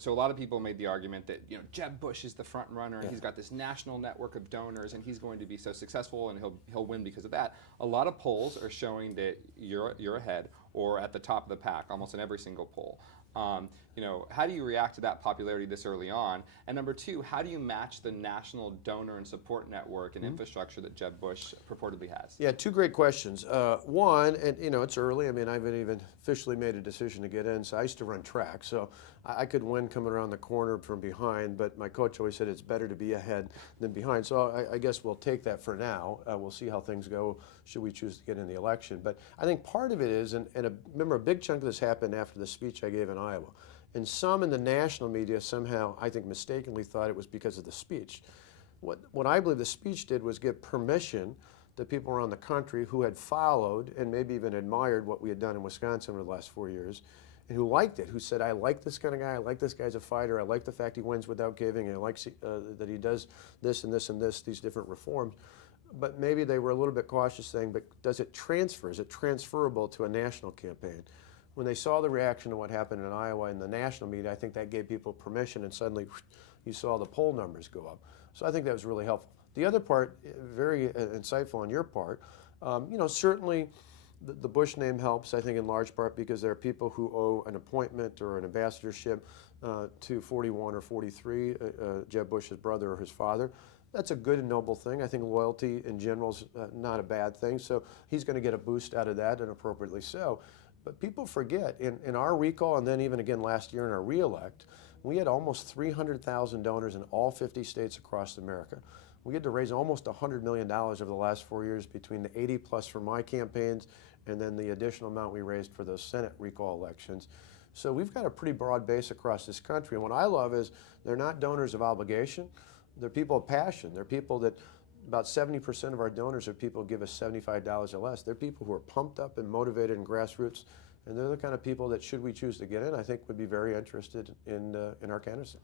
So a lot of people made the argument that Jeb Bush is the front runner, and he's got this national network of donors, and he's going to be so successful, and he'll win because of that. A lot of polls are showing that you're ahead or at the top of the pack, almost in every single poll. How do you react to that popularity this early on? And number two, how do you match the national donor and support network and infrastructure that Jeb Bush purportedly has? Yeah, two great questions. One, and it's early. I mean, I haven't even officially made a decision to get in. So I used to run track, so I could win coming around the corner from behind. But my coach always said it's better to be ahead than behind. So I guess we'll take that for now. We'll see how things go should we choose to get in the election. But I think part of it is, remember, a big chunk of this happened after the speech I gave in Iowa. And some in the national media somehow, I think, mistakenly thought it was because of the speech. What I believe the speech did was give permission to people around the country who had followed and maybe even admired what we had done in Wisconsin over the last 4 years, and who liked it, who said, I like this kind of guy, I like this guy as a fighter, I like the fact he wins without giving, and I like that he does this and this and this, these different reforms. But maybe they were a little bit cautious saying, but does it transfer? Is it transferable to a national campaign? When they saw the reaction to what happened in Iowa in the national media, I think that gave people permission, and suddenly you saw the poll numbers go up. So I think that was really helpful. The other part, very insightful on your part, certainly the Bush name helps, I think, in large part because there are people who owe an appointment or an ambassadorship to 41 or 43, Jeb Bush's brother or his father. That's a good and noble thing. I think loyalty in general is not a bad thing. So he's going to get a boost out of that, and appropriately so. But people forget, in our recall, and then even again last year in our reelect, we had almost 300,000 donors in all 50 states across America. We had to raise almost $100 million over the last 4 years between the 80 plus for my campaigns and then the additional amount we raised for those Senate recall elections. So we've got a pretty broad base across this country. And what I love is they're not donors of obligation. They're people of passion. They're people that about 70% of our donors are people who give us $75 or less. They're people who are pumped up and motivated and grassroots. And they're the kind of people that, should we choose to get in, I think would be very interested in our candidacy.